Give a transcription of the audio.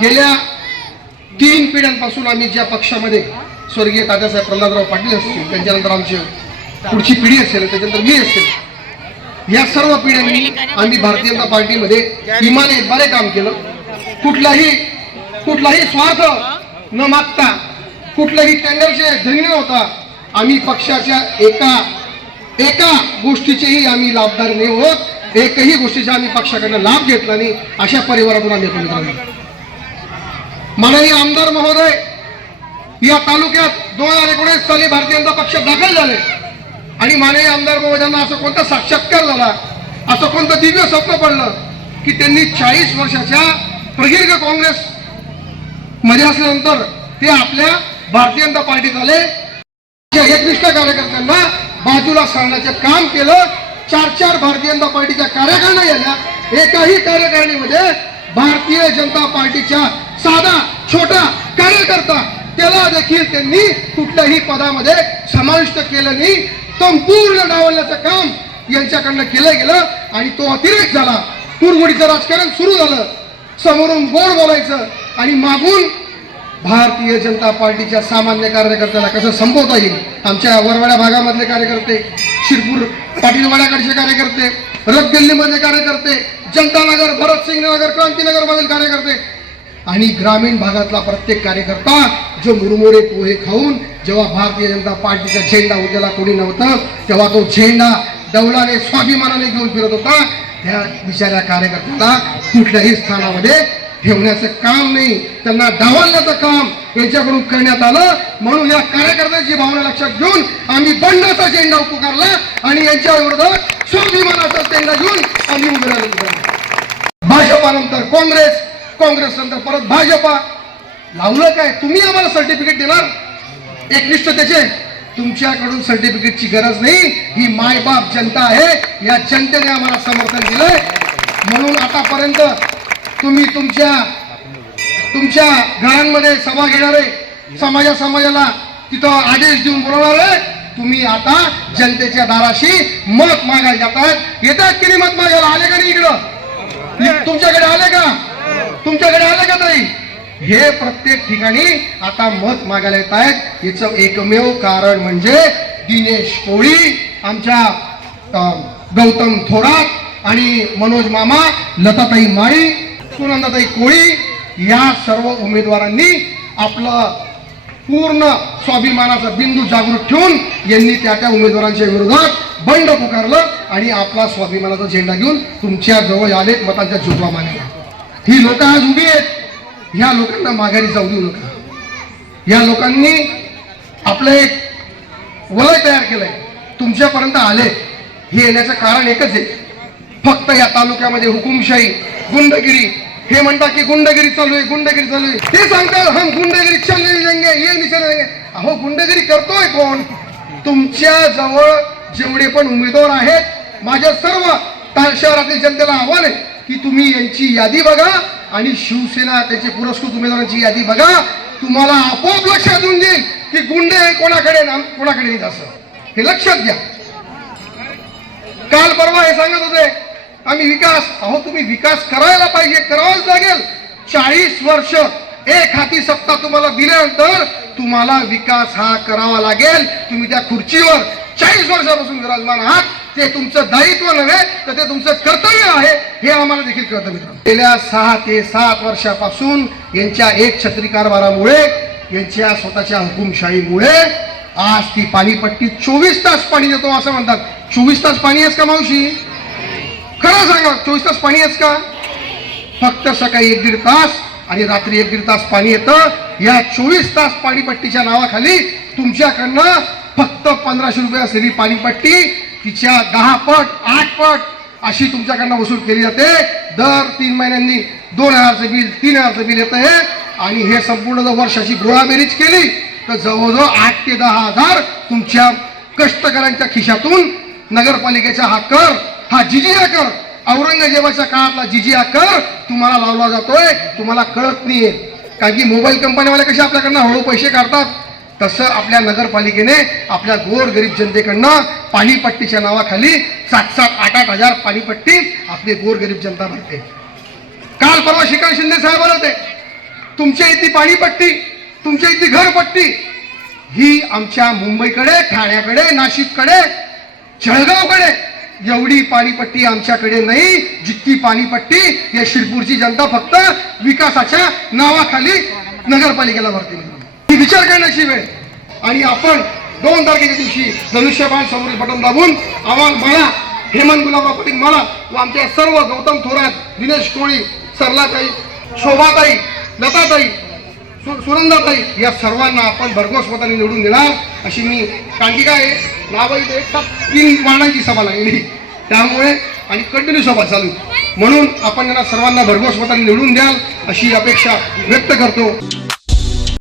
गेल्या 3 पिढ्यांपासून आम्ही ज्या पक्षामध्ये स्वर्गीय तात्यासाहेब प्रल्हादराव पाटील असतील, त्यांच्यानंतर आमची पुढची पिढी असेल, त्याच्यानंतर मी असेल, या सर्व पिढ्यांनी आम्ही भारतीय जनता पार्टीमध्ये इमाने इतबारे काम केलं. कुठलाही स्वार्थ न मागता, कुठल्याही टेंडरचे धनी नव्हता. आम्ही पक्षाच्या एका गोष्टीचेही आम्ही लाभदार नाही होत. एकही गोष्टीचा आम्ही पक्षाकडनं लाभ घेतला नाही. अशा परिवारातून आम्ही येतो मित्रांनो. माननीय आमदार महोदय या तालुक्यात 2019 साली भारतीय जनता पक्षात दाखल झाले आणि माननीय आमदार महोदयांना असं कोणता साक्षात्कार झाला, असं कोणतं दिव्य स्वप्न पडलं की त्यांनी 40 वर्षाच्या प्रदीर्घ काँग्रेस मध्ये असल्यानंतर ते आपल्या भारतीय जनता पार्टीत आले. एकनिष्ठ कार्यकर्त्यांना बाजूला सारण्याचे काम केलं. 4 भारतीय जनता पार्टीच्या कार्यकारिण्या गेल्या. एकाही कार्यकारिणीमध्ये भारतीय जनता पार्टीच्या साधा छोटा कार्यकर्ता त्याला देखील त्यांनी कुठल्याही पदामध्ये समाविष्ट केलं नाही. संपूर्ण डावलण्याचं काम यांच्याकडनं केलं गेलं आणि तो अतिरेक झाला. कुरघोडीचं राजकारण सुरू झालं. समोरून गोड बोलायचं आणि मागून भारतीय जनता पार्टीच्या सामान्य कार्यकर्त्याला कसं संपवता येईल. आमच्या वरवाड्या भागामधले कार्यकर्ते, शिरपूर पाटीलवाड्याकडचे कार्यकर्ते, रथ दिल्लीमधले कार्यकर्ते, जनता नगर, भरतसिंग नगर, क्रांतीनगर मधील कार्यकर्ते आणि ग्रामीण भागातला प्रत्येक कार्यकर्ता जो मुरमुरे पोहे खाऊन जेव्हा भारतीय जनता पार्टीचा झेंडा उद्याला कोणी नव्हतं तेव्हा तो झेंडा डौलाने स्वाभिमानाने घेऊन फिरत होता. त्या बिचाऱ्या कार्यकर्त्याला कुठल्याही स्थानामध्ये ठेवण्याचं काम नाही, त्यांना डावलण्याचं काम यांच्याकडून करण्यात आलं. म्हणून या कार्यकर्त्यांची भावना लक्षात घेऊन आम्ही बंडाचा झेंडा पुकारला आणि यांच्या विरोधात स्वाभिमानाचा झेंडा घेऊन आम्ही उभे राहिलो. भाजपानंतर काँग्रेस नंतर परत भाजपा. लावलं काय? तुम्ही आम्हाला सर्टिफिकेट देणार एकनिष्ठतेचे? तुमच्याकडून सर्टिफिकेटची गरज नाही. ही मायबाप जनता आहे. या जनतेने आम्हाला समर्थन दिलंय. म्हणून आतापर्यंत तुम्ही तुमच्या घरांमध्ये सभा घेणारे, समाजाला तिथं आदेश देऊन बोलवणारे, तुम्ही आता जनतेच्या दाराशी मत मागायला जातात. येतात की नाही मत मागायला? आले का नाही इकडं? तुमच्याकडे आले का? तुमच्याकडे आले का ताई? हे प्रत्येक ठिकाणी आता मत मागायला येत आहेत. याचं एकमेव कारण म्हणजे दिनेश कोळी, आमच्या गौतम थोरात आणि मनोज मामा, लताताई माळी, सुनंदाताई कोळी या सर्व उमेदवारांनी आपलं पूर्ण स्वाभिमानाचा बिंदू जागृत ठेवून यांनी त्या उमेदवारांच्या विरोधात बंड पुकारलं आणि आपला स्वाभिमानाचा झेंडा घेऊन तुमच्या जवळ आले मतांच्या झुटवा मागायला. ही लोक आज उभी आहेत. ह्या लोकांना माघारी जाऊ देऊ नका. या लोकांनी आपलं एक वलय तयार केलंय, तुमच्यापर्यंत आले. हे येण्याचं कारण एकच आहे, फक्त या तालुक्यामध्ये हुकुमशाही, गुंडगिरी. हे म्हणतात की गुंडगिरी चालू आहे. ते सांगतात हम गुंडगिरी चलने देंगे, ये नहीं चलने देंगे. अहो, गुंडगिरी करतोय कोण? तुमच्या जवळ जेवढे पण उमेदवार आहेत, माझ्या सर्व शहरातील जनतेला आव्हान आहे की तुम्ही यांची यादी बघा आणि शिवसेना त्याचे पुरस्कृत उमेदवारांची यादी बघा. तुम्हाला आपोआप लक्षात येऊन जाईल की गुंडे कोणाकडे नाही. असं हे लक्षात घ्या. काल परवा हे सांगत होते आम्ही विकास. अहो, तुम्ही विकास करायला पाहिजे, करावाच लागेल. 40 वर्ष एक हाती सत्ता तुम्हाला दिल्यानंतर तुम्हाला विकास हा करावा लागेल. तुम्ही त्या खुर्चीवर 40 वर्षापासून विराजमान आहात. ते तुमचं दायित्व नव्हे तर ते तुमचं कर्तव्य आहे, हे आम्हाला देखील कळतं मित्रांनो. गेल्या 6 ते 7 वर्षापासून यांच्या एक छत्री कारभारामुळे, यांच्या स्वतःच्या हुकुमशाहीमुळे आज ती पाणीपट्टी 24 तास पाणी देतो असं म्हणतात. 24 तास पाणी आहेस का मावशी? खरं सांगा, 24 तास पाणी आहेस का? फक्त सकाळी 1-1.5 तास आणि रात्री 1-1.5 तास पाणी येतं. या 24 तास पाणीपट्टीच्या नावाखाली तुमच्याकडनं फक्त 1500 रुपये असलेली पाणीपट्टी तिच्या 10 पट 8 पट अशी तुमच्याकडनं वसूल केली जाते. दर 3 महिन्यांनी 2000चं बिल 3000चं बिल येतं हे. आणि हे संपूर्ण जर वर्षाची गोळाबेरीज केली तर जवळजवळ 8 ते 10 हजार तुमच्या कष्टकऱ्यांच्या खिशातून नगरपालिकेचा हा कर, हा जिजिया कर, औरंगजेबाच्या काळातला जिजिया कर तुम्हाला लावला जातोय. तुम्हाला कळत नाहीये कारण की मोबाईल कंपनीवाले कसे आपल्याकडनं हळू पैसे काढतात, तसं आपल्या नगरपालिकेने आपल्या गोरगरीब जनतेकडनं पाणीपट्टीच्या नावाखाली 7-7, 8-8 हजार पाणीपट्टी आपली गोरगरीब जनता भरते. काल परवा शिकाण शिंदे साहेब आले होते. तुमच्या इथे पाणीपट्टी, तुमच्या इथे घरपट्टी ही आमच्या मुंबईकडे, ठाण्याकडे, नाशिककडे, जळगावकडे एवढी पाणीपट्टी आमच्याकडे नाही जितकी पाणीपट्टी या शिरपूरची जनता फक्त विकासाच्या नावाखाली नगरपालिकेला भरते. ही विचार करण्याची वेळ. आणि आपण 2 तारखेच्या दिवशी धनुष्यबाण समोरील बटन दाबून मला हेमंत गुलाबराव पाटील, मला व आमच्या सर्व गौतम थोरात, दिनेश कोळी, सरलाताई, शोभाताई, लताताई, सुनंदाताई या सर्वांना आपण भरघोस मताने निवडून देणार अशी मी कारण काय नाव इथे 3 वार्डांची सभा लागली त्यामुळे आणि कंटिन्यू सभा चालू म्हणून आपण यांना सर्वांना भरघोस मताने निवडून द्याल अशी अपेक्षा व्यक्त करतो.